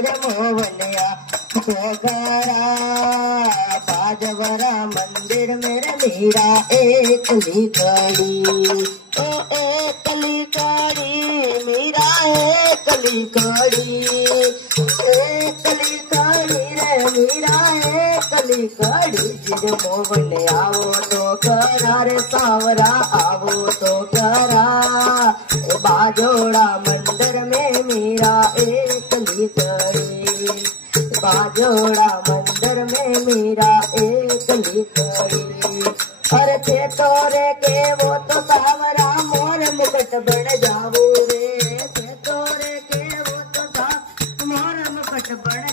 मोहनिया पोखरा बाजवरा मंदिर मेरे मीरा एकली कड़ी ओ एकली कड़ी मीरा एकली कड़ी रे मीरा एकली कड़ी जिर मोहन आओ तो करा रे सावरा आओ तो करा बाजोड़ा मंदिर में मीरा एकली कड़ी बाजोड़ा मंदिर में मीरा एकली कड़ी अरे थे तोरे के वो तो सावरा मोर मुकुट बन जाओ रे थे तोरे के वो तो मोर मुकुट बन